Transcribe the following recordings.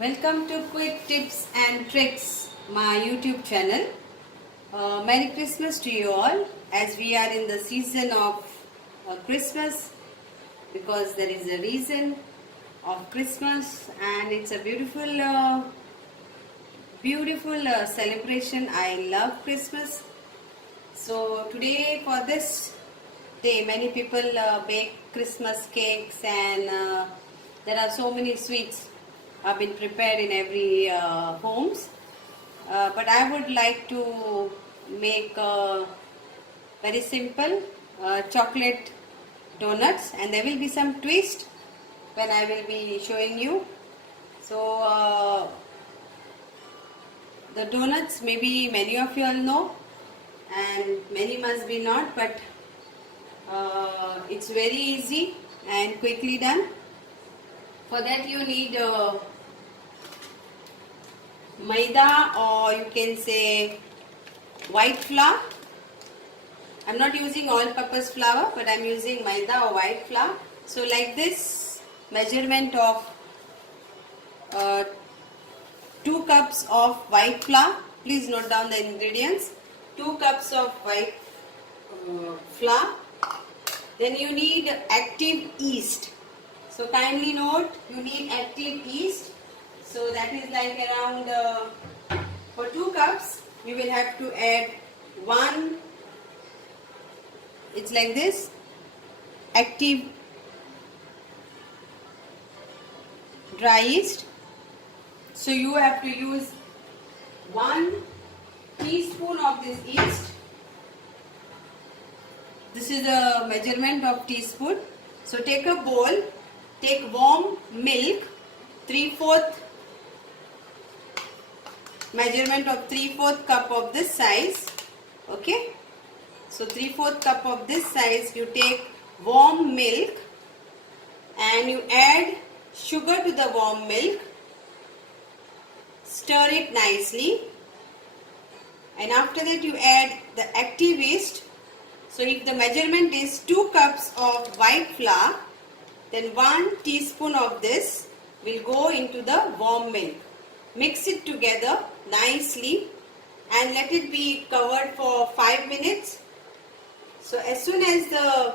Welcome to Quick Tips and Tricks, my YouTube channel. Merry Christmas to you all, as we are in the season of Christmas, because there is a reason of Christmas and it's a beautiful celebration. I love Christmas. So today, for this day, many people bake Christmas cakes, and there are so many sweets have been prepared in every homes. But I would like to make very simple chocolate donuts, and there will be some twist when I will be showing you. So the donuts, maybe many of you all know and many must be not, but it's very easy and quickly done. For that you need maida, or you can say white flour. I'm not using all-purpose flour, but I'm using maida or white flour. So like this, measurement of 2 cups of white flour. Please note down the ingredients. 2 cups of white flour. Then you need active yeast. So kindly note, you need active yeast. So that is like around, for 2 cups, you will have to add 1, it's like this, active dry yeast. So you have to use 1 teaspoon of this yeast. This is a measurement of teaspoon. So take a bowl, take warm milk, 3/4 measurement of 3/4 cup of this size. Okay. So 3/4 cup of this size, you take warm milk and you add sugar to the warm milk. Stir it nicely, and after that you add the active yeast. So if the measurement is 2 cups of white flour, then 1 teaspoon of this will go into the warm milk. Mix it together nicely and let it be covered for 5 minutes. So as soon as the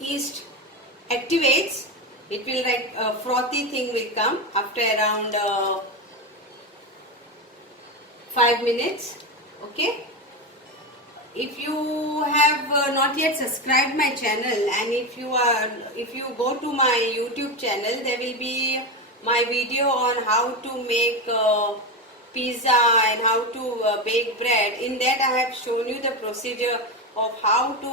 yeast activates, it will like a frothy thing will come after around 5 minutes. Okay. If you have not yet subscribed my channel, and if you go to my YouTube channel, there will be my video on how to make pizza and how to bake bread. In that I have shown you the procedure of how to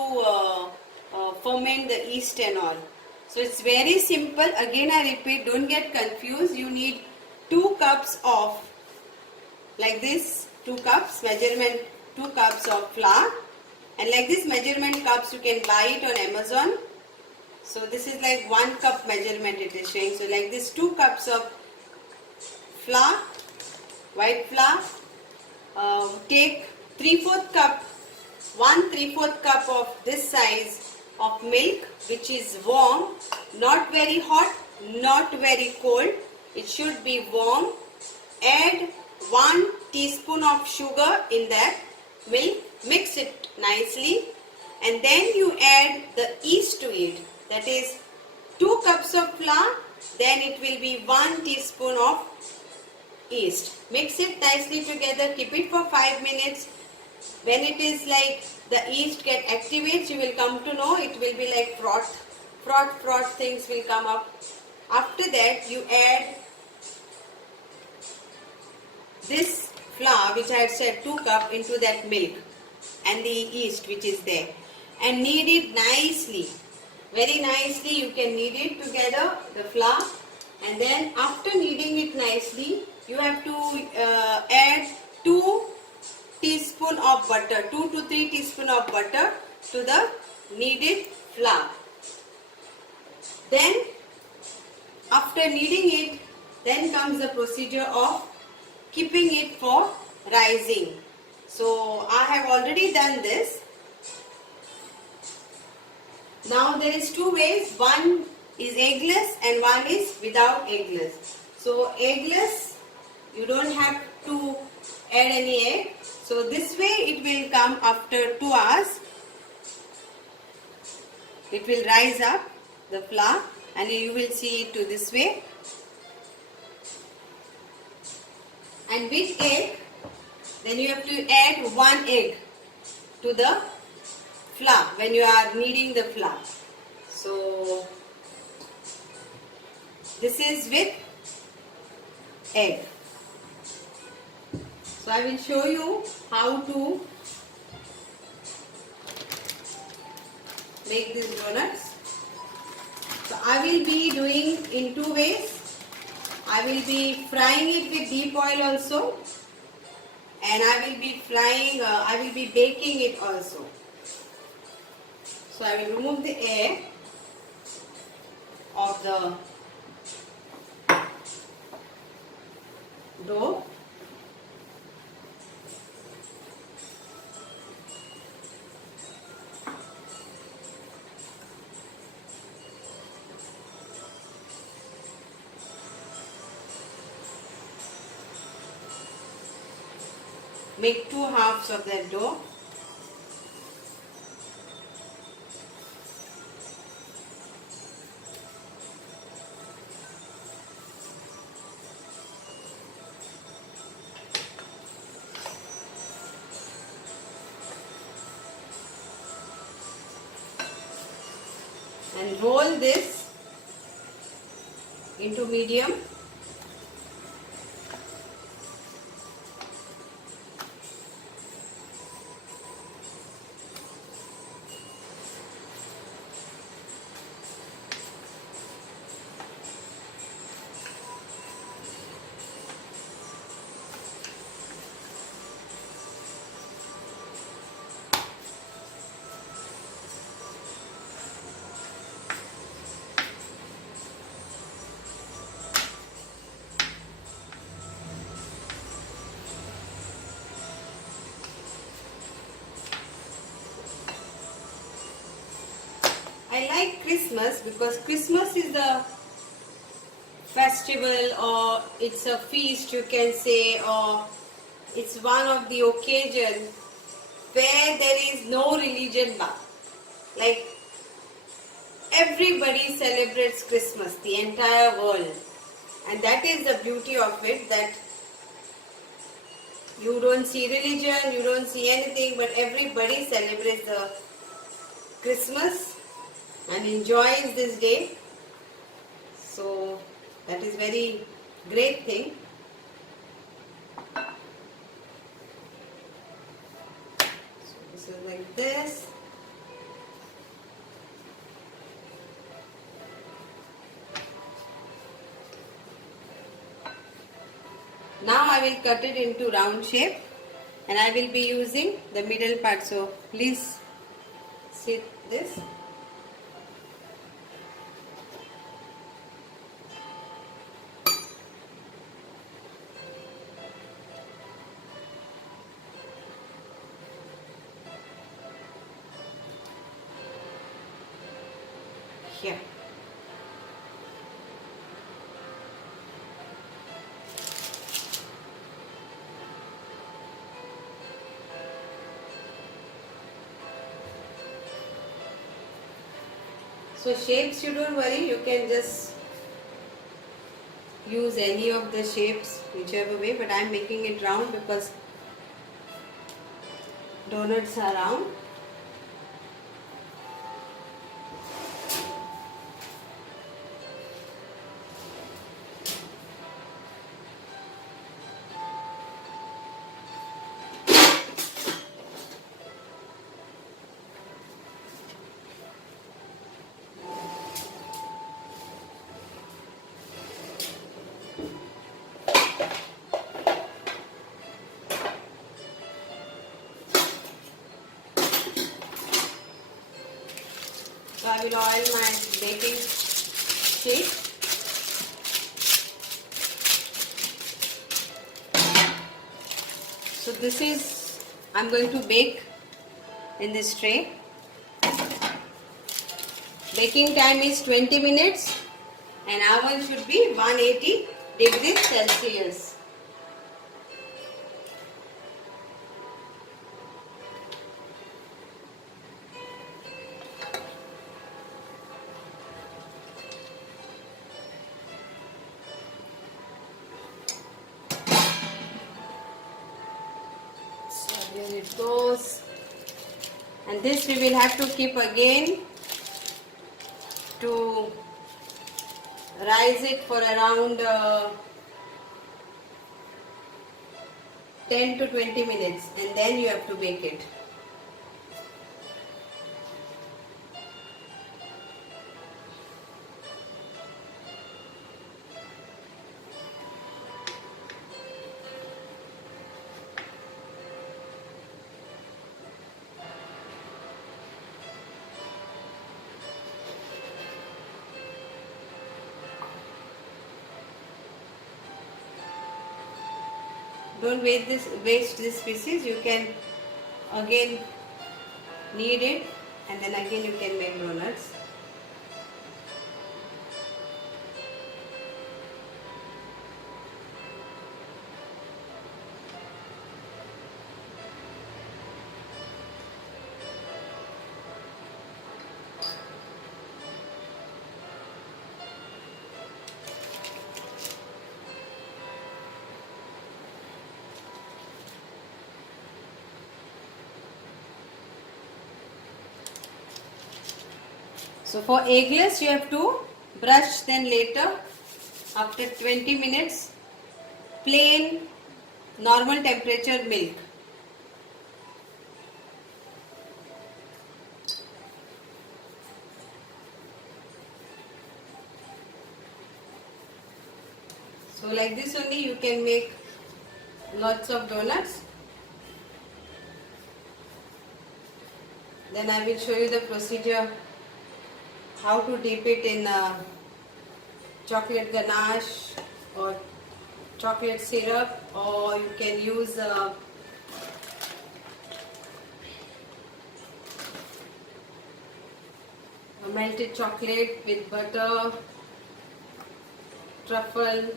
ferment the yeast and all. So it's very simple. Again I repeat, don't get confused. You need 2 cups of, like this, 2 cups measurement, 2 cups of flour, and like this measurement cups you can buy it on Amazon. So this is like 1 cup measurement it is showing. So like this, 2 cups of flour, white flour. Take 3/4 cup, 1/3 cup of this size of milk, which is warm, not very hot, not very cold. It should be warm. Add 1 teaspoon of sugar in that milk. Mix it nicely, and then you add the yeast to it. That is 2 cups of flour, then it will be 1 teaspoon of yeast. Mix it nicely together. Keep it for 5 minutes. When it is like the yeast get activates, you will come to know it will be like froth things will come up. After that you add this flour, which I had said 2 cup, into that milk and the yeast which is there, and knead it nicely, very nicely. You can knead it together, the flour, and then after kneading it nicely, you have to add 2 teaspoon of butter, 2 to 3 teaspoon of butter to the kneaded flour. Then after kneading it, then comes the procedure of keeping it for rising. So I have already done this. Now there is 2 ways. One is eggless and one is without eggless. So eggless, you don't have to add any egg. So this way it will come after 2 hours. It will rise up the flour and you will see it to this way. And with egg, then you have to add 1 egg to the flour when you are kneading the flour. So this is with egg. So I will show you how to make these donuts. So I will be doing in 2 ways. I will be frying it with deep oil also, and I will be baking it also. So I will remove the air of the dough. Make 2 halves of that dough. And roll this into medium. I like Christmas because Christmas is the festival, or it's a feast you can say, or it's one of the occasions where there is no religion bar. Like everybody celebrates Christmas, the entire world, and that is the beauty of it, that you don't see religion, you don't see anything, but everybody celebrates the Christmas and enjoys this day. So that is very great thing. So this is like this. Now I will cut it into round shape, and I will be using the middle part. So please see this. Here. So shapes, you don't worry, you can just use any of the shapes whichever way, but I am making it round because donuts are round. So I will oil my baking sheet. So this is, I'm going to bake in this tray. Baking time is 20 minutes and oven should be 180 degrees Celsius. So here it goes. And this we will have to keep again to rise it for around 10 to 20 minutes, and then you have to bake it. Don't waste this pieces. You can again knead it, and then again you can make donuts. So for eggless you have to brush, then later after 20 minutes plain normal temperature milk. So like this only you can make lots of donuts. Then I will show you the procedure how to dip it in chocolate ganache or chocolate syrup, or you can use melted chocolate with butter, truffle.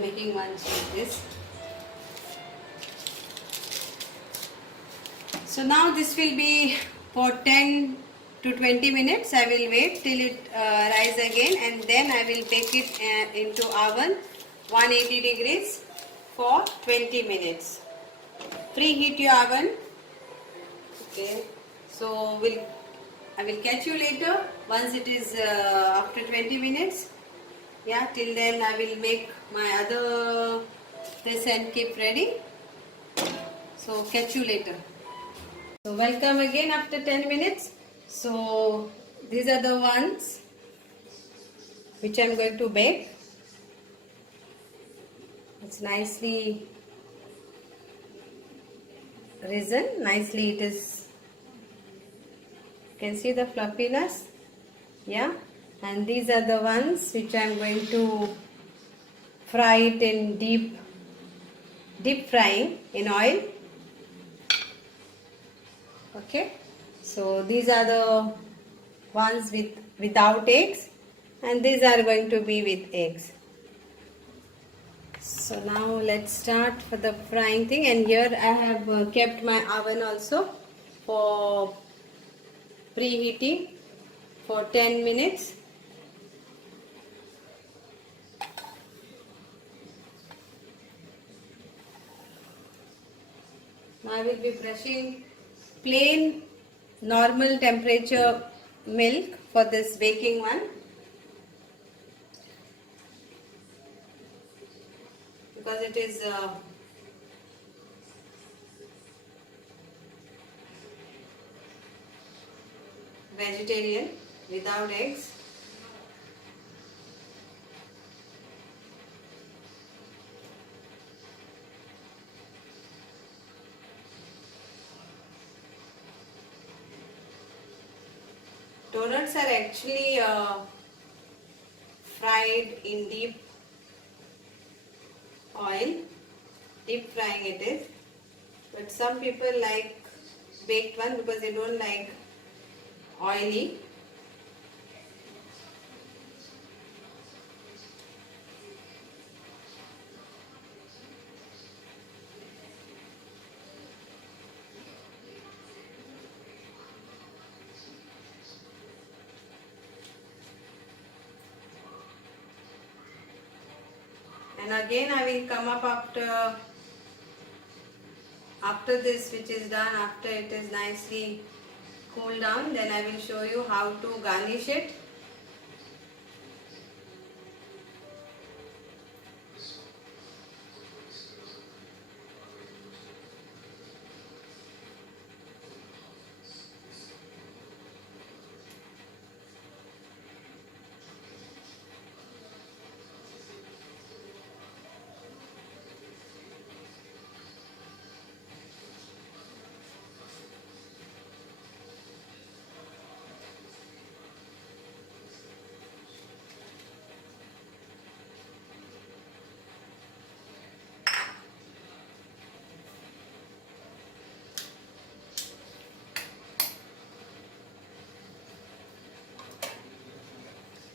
Making one like this. So now this will be for 10 to 20 minutes. I will wait till it rise again, and then I will bake it into oven 180 degrees for 20 minutes. Preheat your oven. Okay. So I will catch you later once it is after 20 minutes. Yeah, till then I will make my other this and keep ready. So catch you later. So welcome again after 10 minutes. So these are the ones which I am going to bake. It's nicely risen. Nicely it is. You can see the fluffiness. Yeah. And these are the ones which I am going to fry it in deep frying in oil. Okay, so these are the ones without eggs. and these are going to be with eggs. So now let's start for the frying thing, and here I have kept my oven also for preheating for 10 minutes. Now I will be brushing plain normal temperature milk for this baking one, because it is vegetarian without eggs. Donuts are actually fried in deep oil, deep frying it is, but some people like baked one because they don't like oily. And again I will come up after this, which is done, after it is nicely cooled down, then I will show you how to garnish it.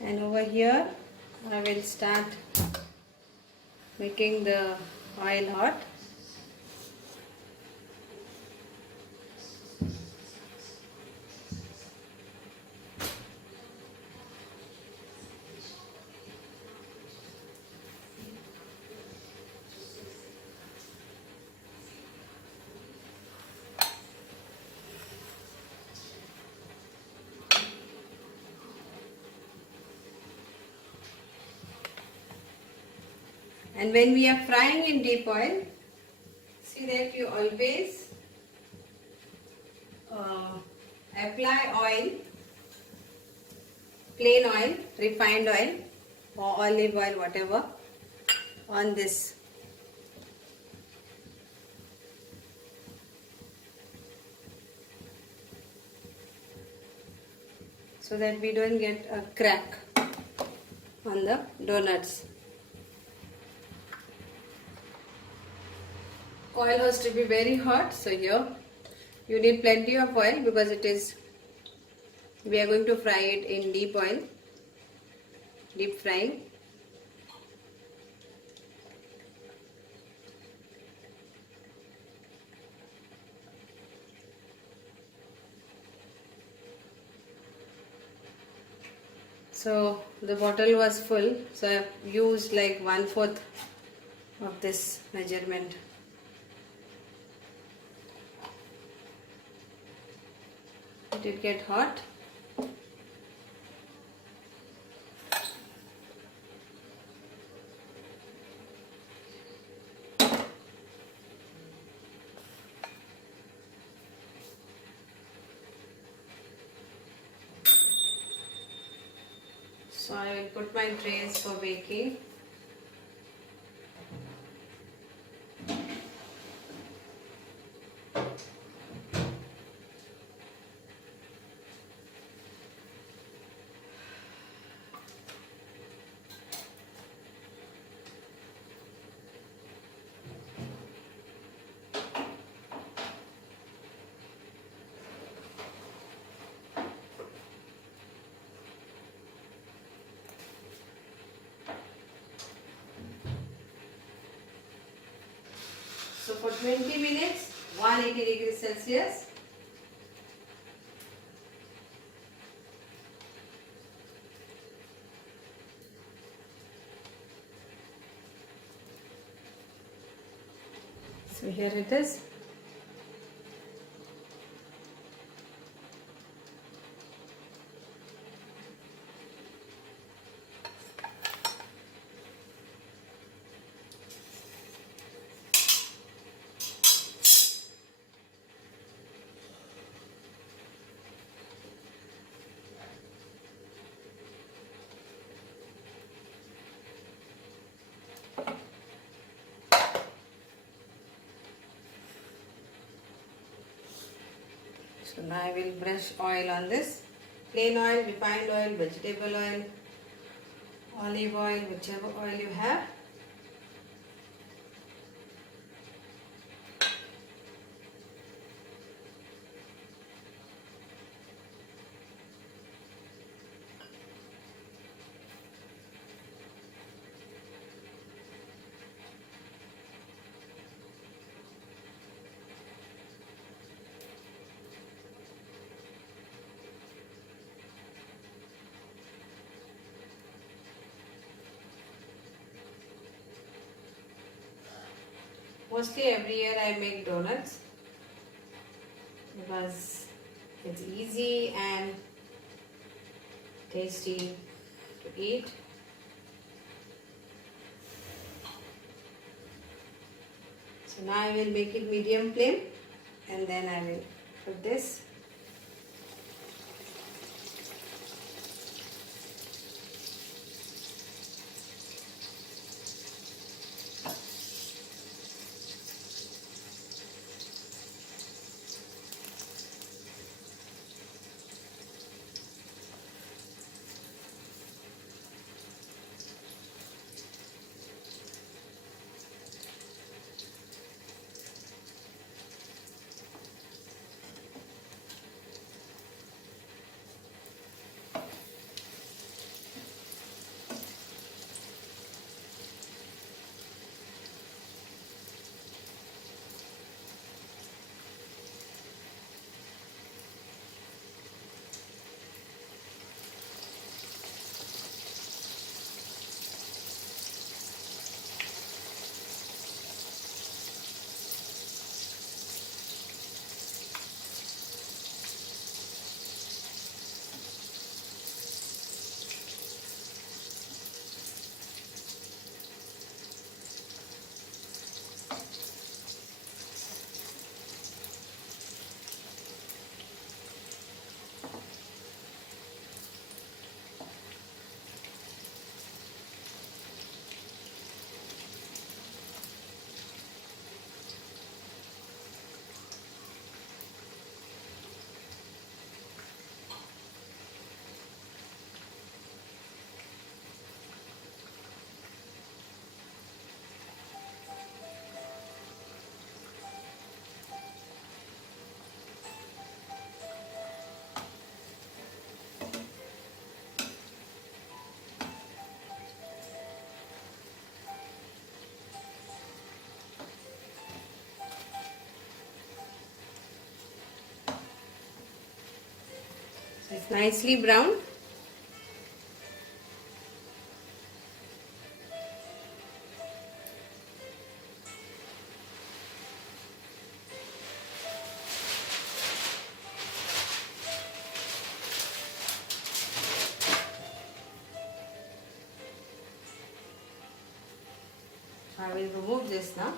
And over here I will start making the oil hot. And when we are frying in deep oil, see that you always apply oil, plain oil, refined oil or olive oil, whatever, on this. So that we don't get a crack on the donuts. Oil has to be very hot, so here you need plenty of oil because we are going to fry it in deep oil, deep frying. So the bottle was full, so I have used like 1/4 of this measurement. It will get hot. So I will put my trays for baking. for 20 minutes, 180 degrees Celsius. So here it is. So now I will brush oil on this. Plain oil, refined oil, vegetable oil, olive oil, whichever oil you have. Mostly every year I make donuts because it's easy and tasty to eat. So now I will make it medium flame and then I will put this. It's nicely browned. I will remove this now.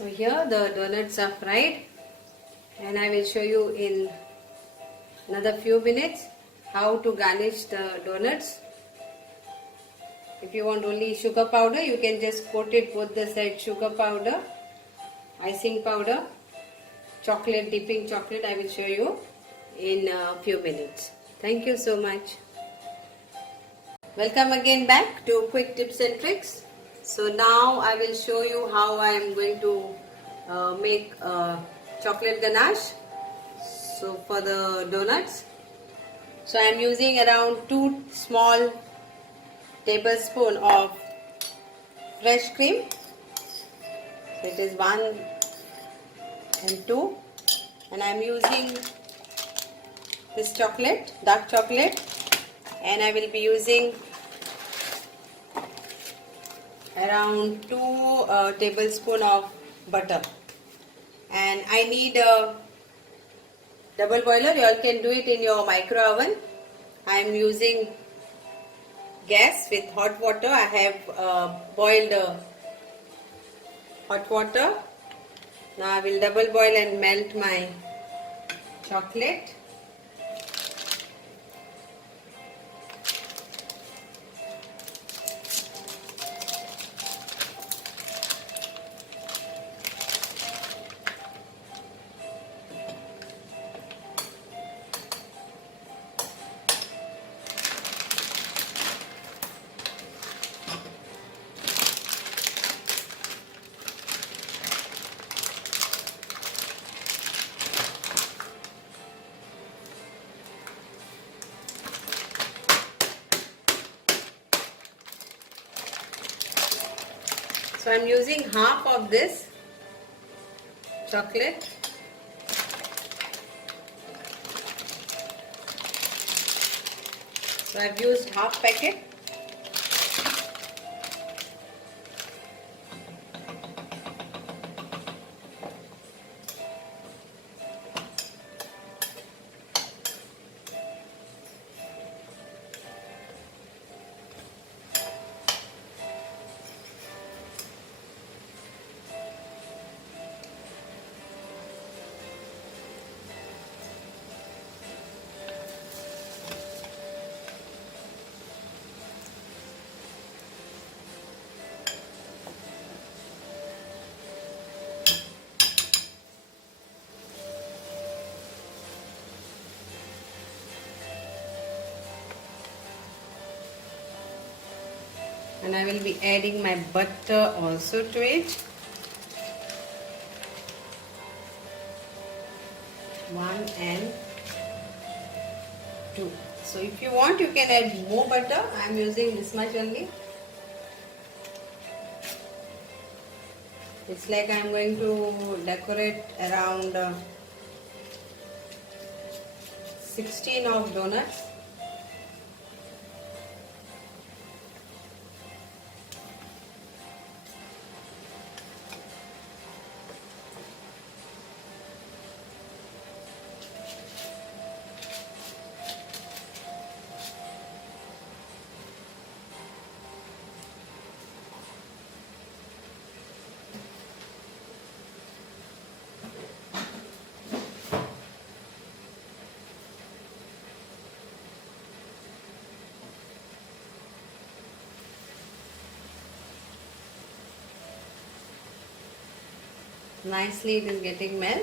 So here the donuts are fried, and I will show you in another few minutes how to garnish the donuts. If you want only sugar powder, you can just coat it both the sides, sugar powder, icing powder, chocolate, dipping chocolate. I will show you in a few minutes. Thank you so much. Welcome again back to Quick Tips and Tricks. So now I will show you how I am going to make chocolate ganache. So for the donuts, so I am using around 2 small tablespoons of fresh cream. So it is 1 and 2, and I am using this chocolate, dark chocolate, and I will be using around 2 tablespoons of butter, and I need a double boiler. You all can do it in your micro oven. I am using gas with hot water. I have boiled hot water. Now I will double boil and melt my chocolate. So I am using half of this chocolate. So I have used half packet. And I will be adding my butter also to it. 1 and 2. So if you want, you can add more butter. I am using this much only. It's like I am going to decorate around 16 of donuts. Nicely it is getting melt.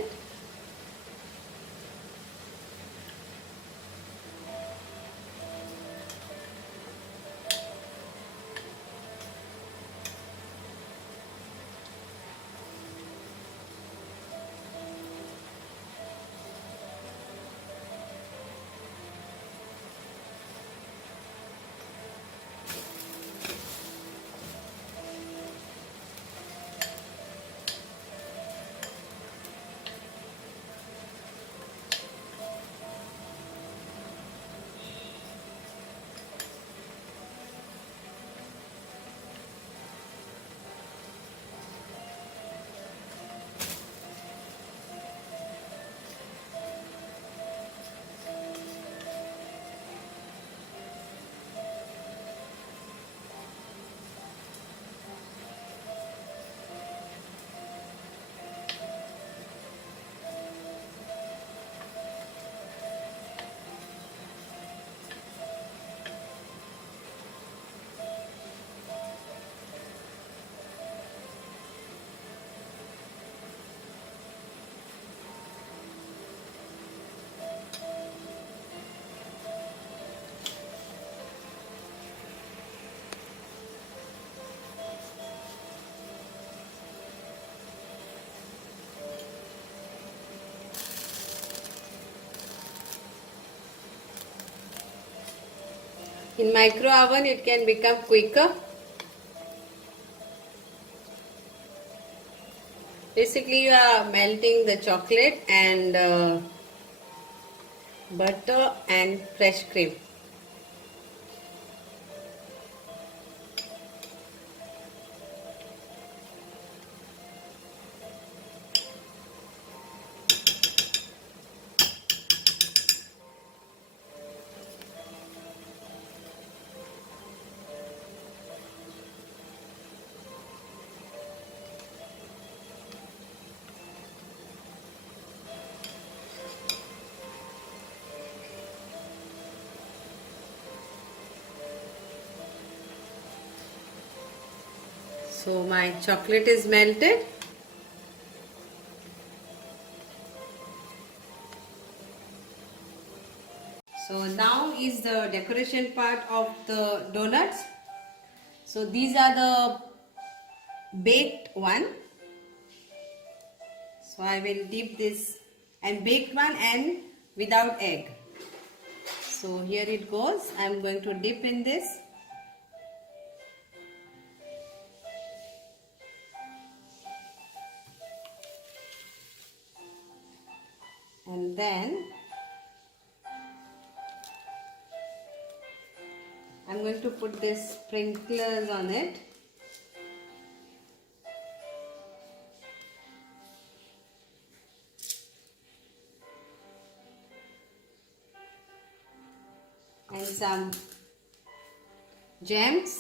In micro oven it can become quicker. Basically you are melting the chocolate and butter and fresh cream. So my chocolate is melted. So now is the decoration part of the donuts. So these are the baked one. So I will dip this and baked one and without egg. So here it goes. I am going to dip in this. And then I'm going to put this sprinklers on it. And some gems.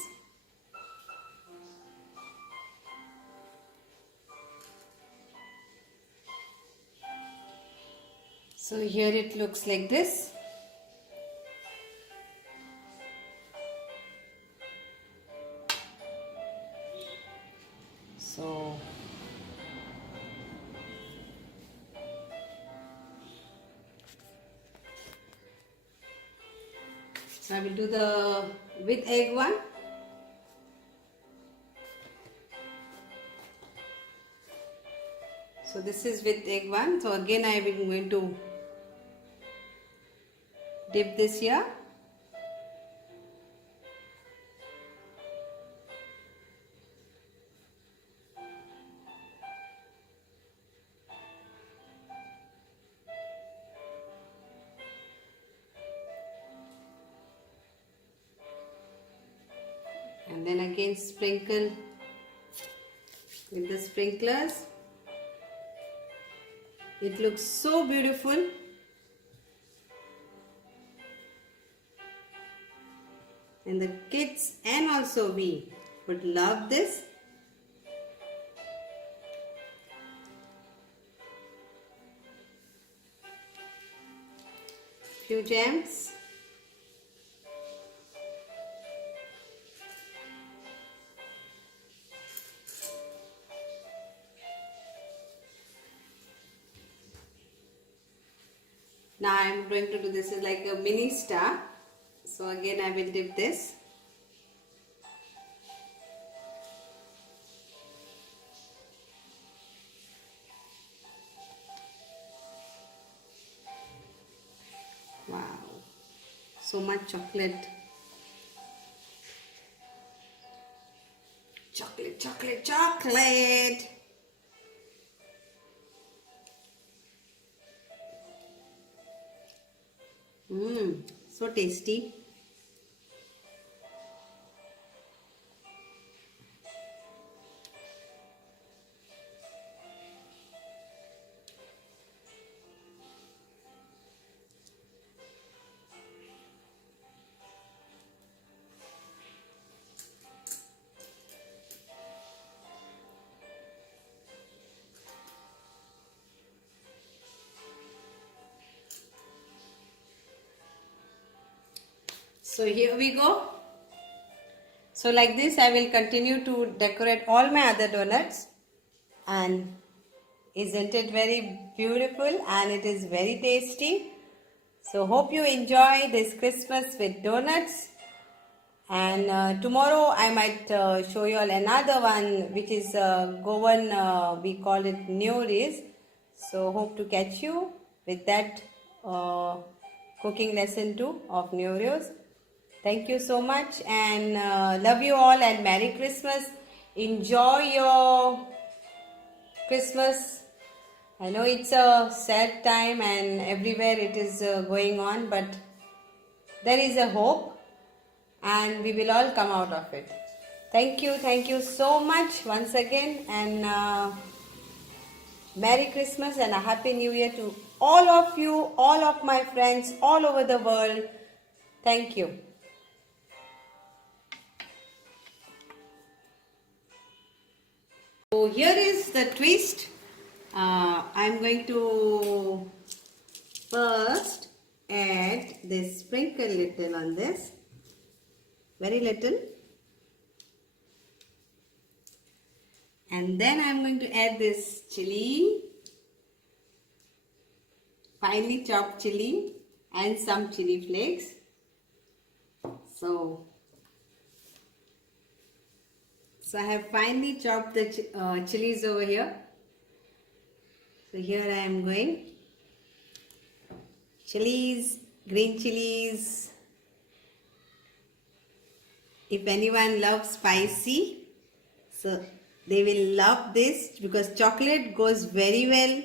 So here it looks like this. So I will do the with egg one. So this is with egg one. So again I am going to dip this here. And then again sprinkle with the sprinklers. It looks so beautiful. And the kids and also we would love this. Few gems. Now I am going to do this is like a mini star. So again I will dip this. Wow, so much chocolate. Chocolate, chocolate, chocolate. Mmm, so tasty. So here we go. So like this I will continue to decorate all my other donuts. And isn't it very beautiful and it is very tasty. So hope you enjoy this Christmas with donuts. And tomorrow I might show you all another one which is Goan, we call it Newries. So hope to catch you with that cooking lesson 2 of Newries. Thank you so much, and love you all, and Merry Christmas. Enjoy your Christmas. I know it's a sad time and everywhere it is going on, but there is a hope and we will all come out of it. Thank you so much once again, and Merry Christmas and a Happy New Year to all of you, all of my friends all over the world. Thank you. So here is the twist. I'm going to first add this sprinkle little on this, very little, and then I'm going to add this chili, finely chopped chili, and some chili flakes. So I have finely chopped the chilies over here. So here I am going. Chilies, green chilies. If anyone loves spicy, so they will love this because chocolate goes very well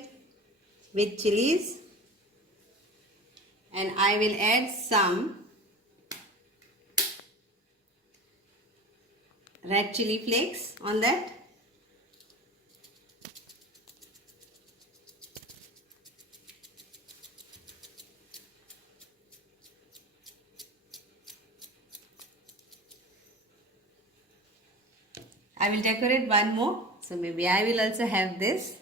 with chilies. And I will add some red chili flakes on that. I will decorate one more, so maybe I will also have this.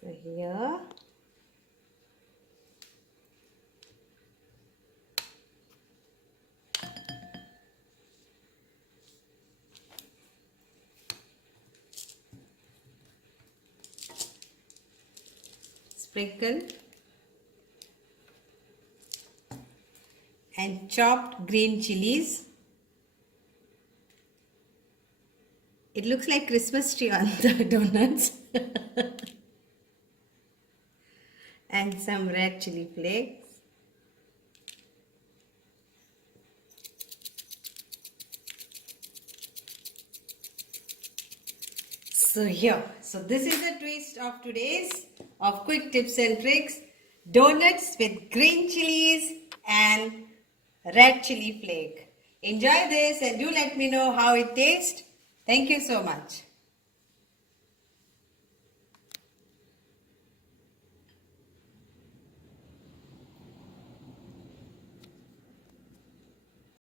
So here. Sprinkle and chopped green chilies. It looks like Christmas tree on the donuts. And some red chili flakes. So here, so this is the twist of today's of quick tips and tricks. Donuts with green chilies and red chili flake. Enjoy this and do let me know how it tastes. Thank you so much.